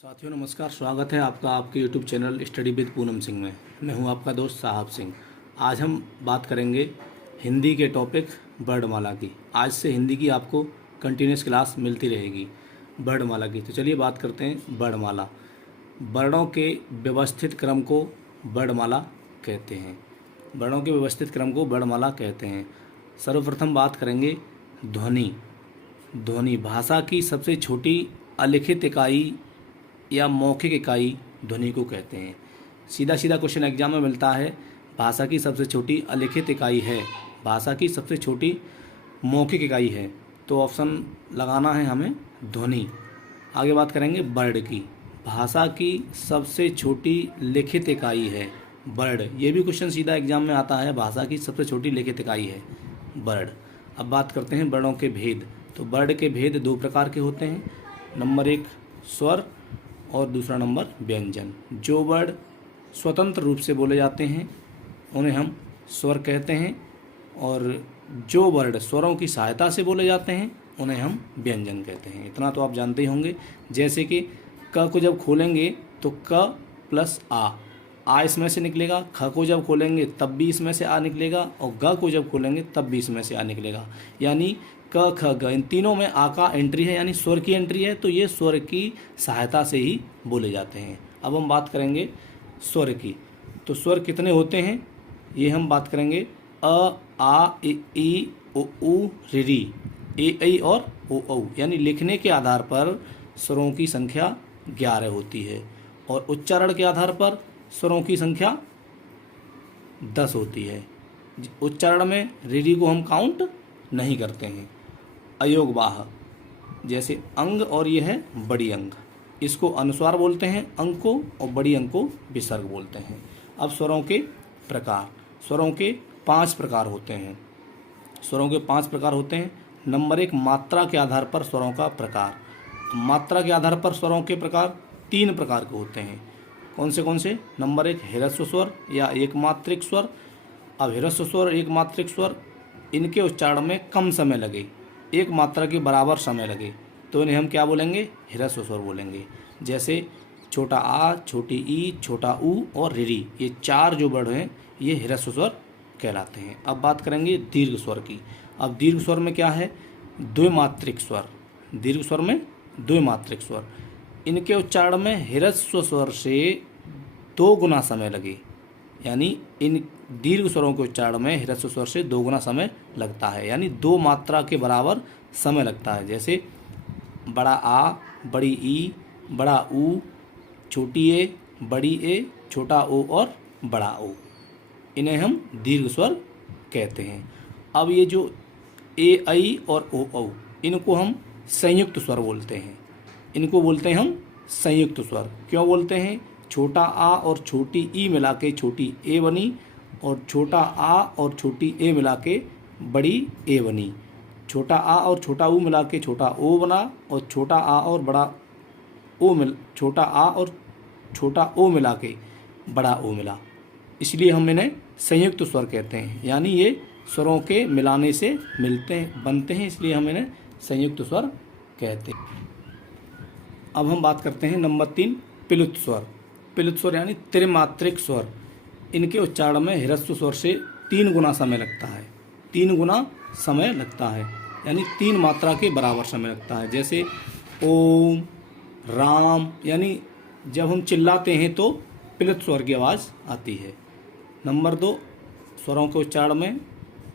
साथियों नमस्कार, स्वागत है आपका आपके YouTube channel study with Poonam Singh में। मैं हूं आपका दोस्त साहब सिंह। आज हम बात करेंगे हिंदी के टॉपिक वर्णमाला की। आज से हिंदी की आपको कंटिन्यूस क्लास मिलती रहेगी वर्णमाला की। तो चलिए बात करते हैं वर्णमाला। वर्णों के व्यवस्थित क्रम को वर्णमाला कहते हैं। वर्णों के व्यवस्थित क्रम को वर्णमाला कहते हैं। सर्वप्रथम बात करेंगे ध्वनि। ध्वनि भाषा की सबसे छोटी अलिखित इकाई या मौखिक इकाई ध्वनि को कहते हैं। सीधा सीधा क्वेश्चन एग्जाम में मिलता है, भाषा की सबसे छोटी अलिखित इकाई है, भाषा की सबसे छोटी मौखिक इकाई है, तो ऑप्शन लगाना है हमें ध्वनि। आगे बात करेंगे वर्ड की। भाषा की सबसे छोटी लिखित इकाई है वर्ड। ये भी क्वेश्चन सीधा एग्जाम में आता है, भाषा की सबसे छोटी लिखित इकाई है वर्ड। अब बात करते हैं वर्णों के भेद। तो वर्ड के भेद दो प्रकार के होते हैं। नंबर एक स्वर और दूसरा नंबर व्यंजन। जो वर्ड स्वतंत्र रूप से बोले जाते हैं उन्हें हम स्वर कहते हैं, और जो वर्ड स्वरों की सहायता से बोले जाते हैं उन्हें हम व्यंजन कहते हैं। इतना तो आप जानते ही होंगे। जैसे कि क को जब खोलेंगे तो क प्लस आ इसमें से निकलेगा। ख को जब खोलेंगे तब भी इसमें से आ निकलेगा, और ग को जब खोलेंगे तब भी इसमें से आ निकलेगा। यानी क ख ग इन तीनों में आ का एंट्री है, यानी स्वर की एंट्री है, तो ये स्वर की सहायता से ही बोले जाते हैं। अब हम बात करेंगे स्वर की। तो स्वर कितने होते हैं ये हम बात करेंगे। अ आ ई उ ऊ री, ए ऐ और ओ औ। यानी लिखने के आधार पर स्वरों की संख्या 11 होती है, और उच्चारण के आधार पर स्वरों की संख्या 10 होती है। उच्चारण में री को हम काउंट नहीं करते हैं। अयोगवाह, जैसे अंग और यह है बड़ी अंग, इसको अनुस्वार बोलते हैं अंग को, और बड़ी अंग को विसर्ग बोलते हैं। अब स्वरों के प्रकार। स्वरों के 5 प्रकार होते हैं। स्वरों के 5 प्रकार होते हैं। नंबर एक मात्रा के आधार पर स्वरों का प्रकार। मात्रा के आधार पर स्वरों के प्रकार 3 प्रकार के होते हैं। कौन से? नंबर एक ह्रस्व स्वर या एक मात्रिक स्वर। अब ह्रस्व स्वर एक मात्रिक स्वर, इनके उच्चारण में कम समय लगे, एक मात्रा के बराबर समय लगे, तो इन्हें हम क्या बोलेंगे? ह्रस्व स्वर बोलेंगे। जैसे छोटा आ, छोटी ई, छोटा ऊ और री, ये 4 जो वर्ड हैं ये ह्रस्व स्वर कहलाते हैं। अब बात करेंगे दीर्घ स्वर की। अब दीर्घ स्वर में क्या है? द्विमात्रिक स्वर। दीर्घ स्वर में द्विमात्रिक स्वर, इनके उच्चारण में ह्रस्व स्वर से 2 गुना समय लगे। यानी इन दीर्घ स्वरों के उच्चारण में ह्रस्व स्वर से 2 गुना समय लगता है, यानी 2 मात्रा के बराबर समय लगता है। जैसे बड़ा आ, बड़ी ई, बड़ा ऊ, छोटी ए, बड़ी ए, छोटा ओ और बड़ा ओ, इन्हें हम दीर्घ स्वर कहते हैं। अब ये जो ए ऐ और ओ औ, इनको हम संयुक्त स्वर बोलते हैं। इनको बोलते हैं हम संयुक्त स्वर। क्यों बोलते हैं? छोटा आ और छोटी ई मिला के छोटी ए बनी, और छोटा आ और छोटी ए मिला के बड़ी ए बनी। छोटा आ और छोटा ऊ मिला के छोटा ओ बना, और छोटा आ और बड़ा ओ छोटा आ और छोटा ओ मिला के बड़ा ओ मिला। इसलिए हम इन्हें संयुक्त स्वर कहते हैं। यानी ये स्वरों के मिलाने से बनते हैं, इसलिए हम इन्हें संयुक्त स्वर कहते हैं। अब हम बात करते हैं नंबर 3 प्लुत स्वर। प्लुत स्वर यानी त्रिमात्रिक स्वर। इनके उच्चारण में ह्रस्व स्वर से 3 गुना समय लगता है। 3 गुना समय लगता है, यानी 3 मात्रा के बराबर समय लगता है। जैसे ओम, राम, यानी जब हम चिल्लाते हैं तो प्लुत स्वर की आवाज़ आती है। नंबर 2 स्वरों के उच्चारण में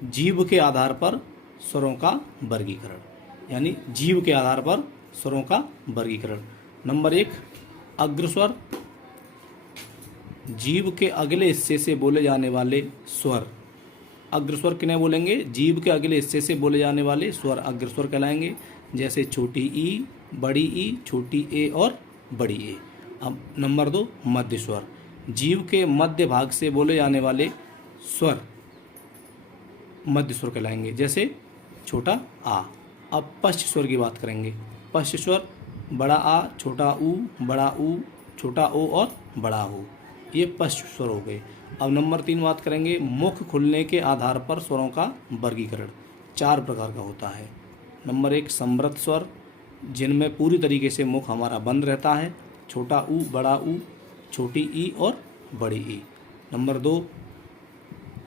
जीभ के आधार पर स्वरों का वर्गीकरण। यानी जीभ के आधार पर स्वरों का वर्गीकरण। नंबर 1 अग्रस्वर, जीभ के अगले हिस्से से बोले जाने वाले स्वर। अग्रस्वर किन्हें बोलेंगे? जीभ के अगले हिस्से से बोले जाने वाले स्वर अग्रस्वर कहलाएंगे। जैसे छोटी ई, बड़ी ई, छोटी ए और बड़ी ए। अब नंबर 2 मध्य स्वर, जीभ के मध्य भाग से बोले जाने वाले स्वर मध्य स्वर कहलाएंगे। जैसे छोटा आ। अब पश्च स्वर की बात करेंगे। पश्च स्वर बड़ा आ, छोटा ऊ, बड़ा ऊ, छोटा ओ और बड़ा हो, ये पश्च स्वर हो गए। अब नंबर 3 बात करेंगे मुख खुलने के आधार पर स्वरों का वर्गीकरण। 4 प्रकार का होता है। नंबर 1 समृद्ध स्वर, जिनमें पूरी तरीके से मुख हमारा बंद रहता है। छोटा ऊ, बड़ा ऊ, छोटी ई और बड़ी ई। नंबर 2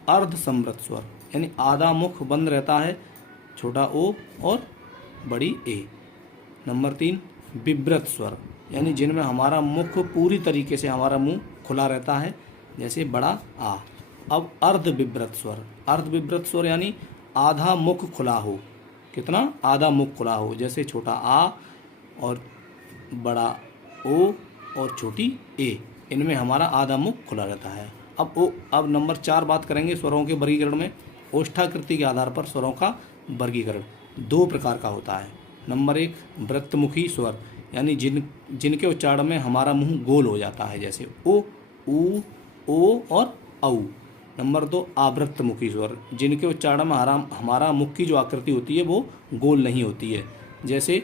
अर्ध समृत स्वर, यानी आधा मुख बंद रहता है, छोटा ओ और बड़ी ए। नंबर 3 विव्रत स्वर, यानी जिनमें हमारा मुख पूरी तरीके से हमारा मुंह खुला रहता है, जैसे बड़ा आ। अब अर्ध विव्रत स्वर, अर्ध विव्रत स्वर यानी आधा मुख खुला हो। कितना? आधा मुख खुला हो, जैसे छोटा आ और बड़ा ओ और छोटी ए, इनमें हमारा आधा मुख खुला रहता है। अब नंबर 4 बात करेंगे स्वरों के वर्गीकरण में। ओष्ठाकृति के आधार पर स्वरों का वर्गीकरण 2 प्रकार का होता है। नंबर 1 वृत्तमुखी स्वर, यानी जिनके उच्चारण में हमारा मुंह गोल हो जाता है, जैसे ओ, ऊ, ओ और औ। नंबर 2 आवृत्तमुखी स्वर, जिनके उच्चारण में हमारा मुख की जो आकृति होती है वो गोल नहीं होती है, जैसे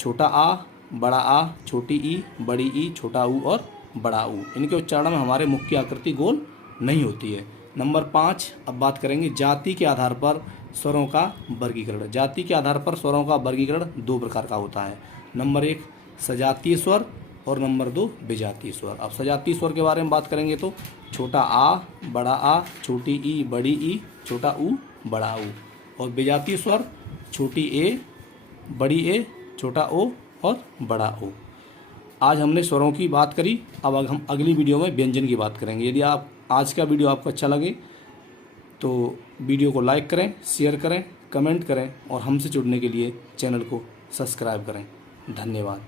छोटा आ, बड़ा आ, छोटी ई, बड़ी ई, छोटा ऊ और बड़ा ऊ। इनके उच्चारण में हमारे मुख की आकृति गोल नहीं होती है। नंबर 5 अब बात करेंगे जाति के आधार पर स्वरों का वर्गीकरण। जाति के आधार पर स्वरों का वर्गीकरण 2 प्रकार का होता है। नंबर 1 सजातीय स्वर और नंबर 2 विजातीय स्वर। अब सजातीय स्वर के बारे में बात करेंगे तो छोटा आ, बड़ा आ, छोटी ई, बड़ी ई, छोटा ऊ, बड़ा ऊ। और विजातीय स्वर छोटी ए, बड़ी ए, छोटा ओ और बड़ा ओ। आज हमने स्वरों की बात करी, अब हम अगली वीडियो में व्यंजन की बात करेंगे। यदि आप आज का वीडियो आपको अच्छा लगे तो वीडियो को लाइक करें, शेयर करें, कमेंट करें और हमसे जुड़ने के लिए चैनल को सब्सक्राइब करें। धन्यवाद।